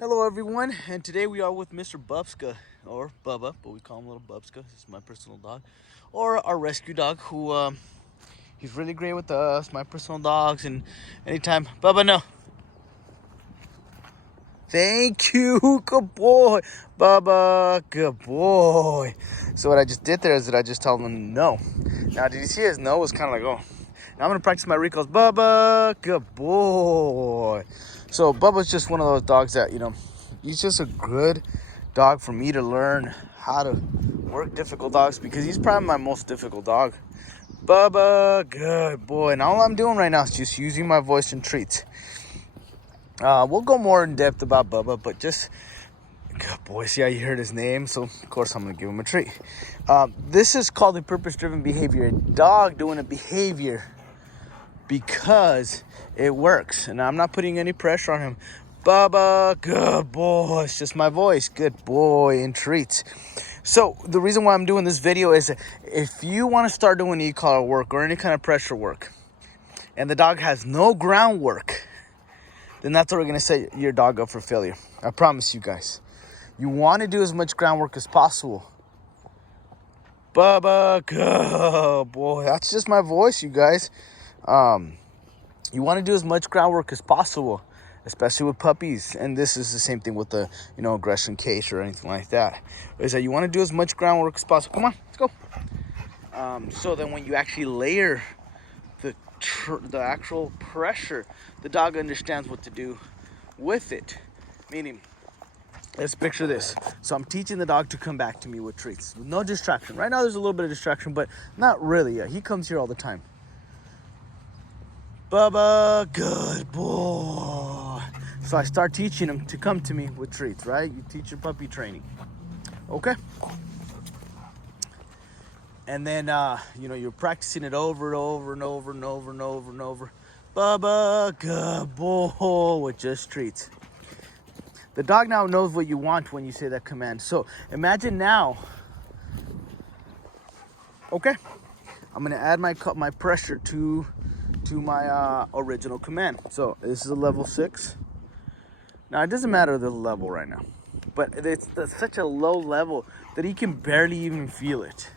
Hello everyone, and today we are with Mr. Bubska, or Bubba, but we call him Little Bubska. This is my personal dog, or our rescue dog, who he's really great with us, my personal dogs, and anytime, Bubba, no. Thank you, good boy, Bubba, good boy. So what I just did there is that I just told him no. Now, did you see his no was kind of like, oh. Now I'm gonna practice my recalls, Bubba, good boy. So Bubba's just one of those dogs that, he's just a good dog for me to learn how to work difficult dogs because he's probably my most difficult dog. Bubba, good boy. And all I'm doing right now is just using my voice and treats. We'll go more in depth about Bubba, but just good boy. See how you heard his name? So of course I'm gonna give him a treat. This is called a purpose-driven behavior. A dog doing a behavior because it works, and I'm not putting any pressure on him. Bubba, good boy. It's just my voice. Good boy, and treats. So the reason why I'm doing this video is if you want to start doing e-collar work or any kind of pressure work and the dog has no groundwork, then that's what we're going to set your dog up for failure. I promise you guys. You want to do as much groundwork as possible. Bubba, good boy. That's just my voice, you guys. You want to do as much groundwork as possible, especially with puppies. And this is the same thing with the, aggression case or anything like that. Is that you want to do as much groundwork as possible. Come on, let's go. So then when you actually layer the actual pressure, the dog understands what to do with it. Meaning, let's picture this. So I'm teaching the dog to come back to me with treats. With no distraction. Right now there's a little bit of distraction, but not really. He comes here all the time. Bubba, good boy. So I start teaching him to come to me with treats, right? You teach your puppy training. Okay? And then, you're practicing it over and over and over and over and over and over. Bubba, good boy, with just treats. The dog now knows what you want when you say that command. So imagine now, okay, I'm gonna add my pressure to my original command. So this is a level 6. Now it doesn't matter the level right now, but it's such a low level that he can barely even feel it.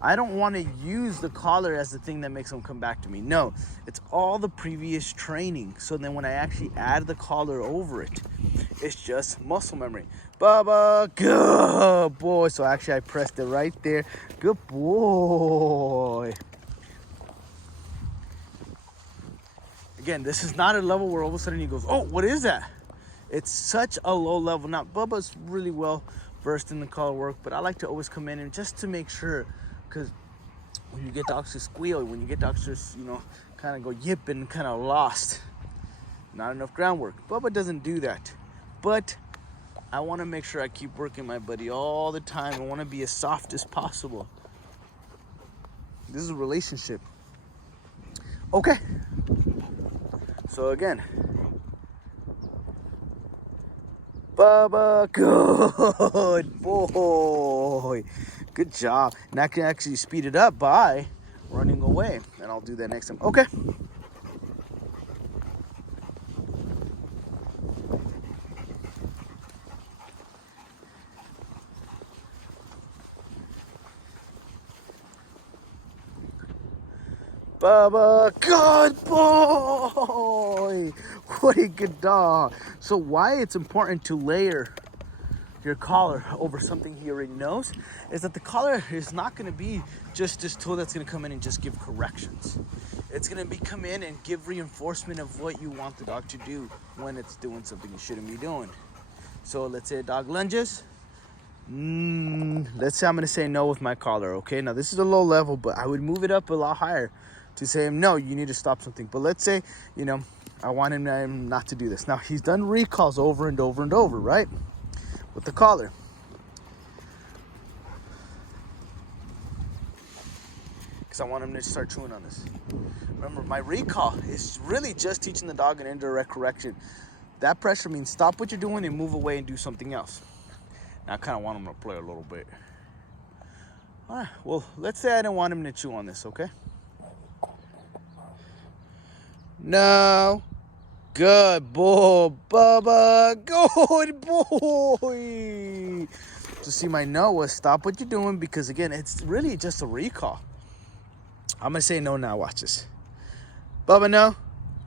I don't want to use the collar as the thing that makes him come back to me. No, it's all the previous training. So then when I actually add the collar over it, it's just muscle memory. Bubba, good boy. So actually I pressed it right there. Good boy. Again, this is not a level where all of a sudden he goes, oh, what is that? It's such a low level. Now, Bubba's really well versed in the collar work, but I like to always come in and just to make sure, because when you get dogs to squeal, when you get dogs to, kind of go yip and kind of lost, not enough groundwork. Bubba doesn't do that. But I want to make sure I keep working my buddy all the time. I want to be as soft as possible. This is a relationship. Okay. So again, Bubba, good boy. Good job. And I can actually speed it up by running away. And I'll do that next time. Okay. Bubba, good boy. What a good dog. So why it's important to layer your collar over something he already knows is that the collar is not going to be just this tool that's going to come in and just give corrections. It's going to come in and give reinforcement of what you want the dog to do when it's doing something you shouldn't be doing. So let's say a dog lunges. Let's say I'm going to say no with my collar, okay? Now this is a low level, but I would move it up a lot higher to say, no, you need to stop something. But let's say, I want him not to do this. Now he's done recalls over and over and over, right? With the collar. Because I want him to start chewing on this. Remember, my recall is really just teaching the dog an indirect correction. That pressure means stop what you're doing and move away and do something else. Now I kind of want him to play a little bit. All right, well, let's say I didn't want him to chew on this, okay? No. Good boy, Bubba. Good boy. To see my Noah, stop what you're doing because, again, it's really just a recall. I'm going to say no now. Watch this. Bubba, no.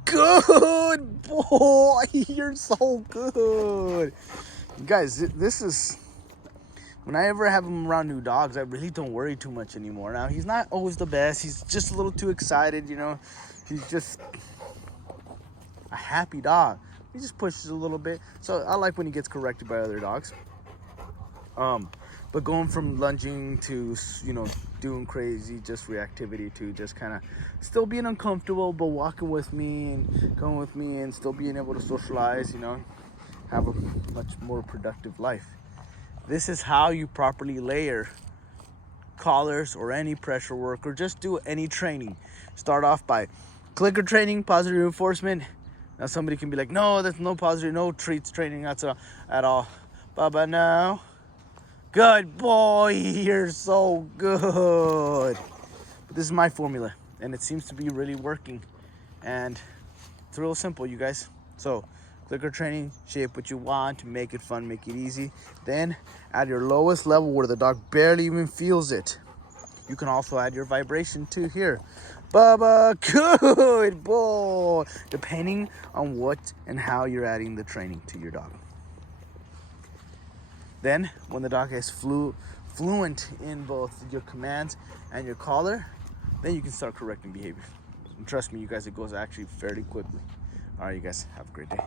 Good boy. You're so good. You guys, this is... When I ever have him around new dogs, I really don't worry too much anymore. Now, he's not always the best. He's just a little too excited, you know. He's just a happy dog. He just pushes a little bit. So I like when he gets corrected by other dogs. But going from lunging to, you know, doing crazy, just reactivity to just kind of still being uncomfortable, but walking with me and going with me and still being able to socialize, you know, have a much more productive life. This is how you properly layer collars or any pressure work or just do any training. Start off by clicker training, positive reinforcement. Now somebody can be like, no, there's no positive, no treats training at all. Bubba, no. Good boy, you're so good. But this is my formula, and it seems to be really working. And it's real simple, you guys. So, clicker training, shape what you want, make it fun, make it easy. Then, at your lowest level where the dog barely even feels it, you can also add your vibration to here. Bubba, good boy. Depending on what and how you're adding the training to your dog. Then, when the dog is fluent in both your commands and your collar, then you can start correcting behavior. And trust me, you guys, it goes actually fairly quickly. All right, you guys, have a great day.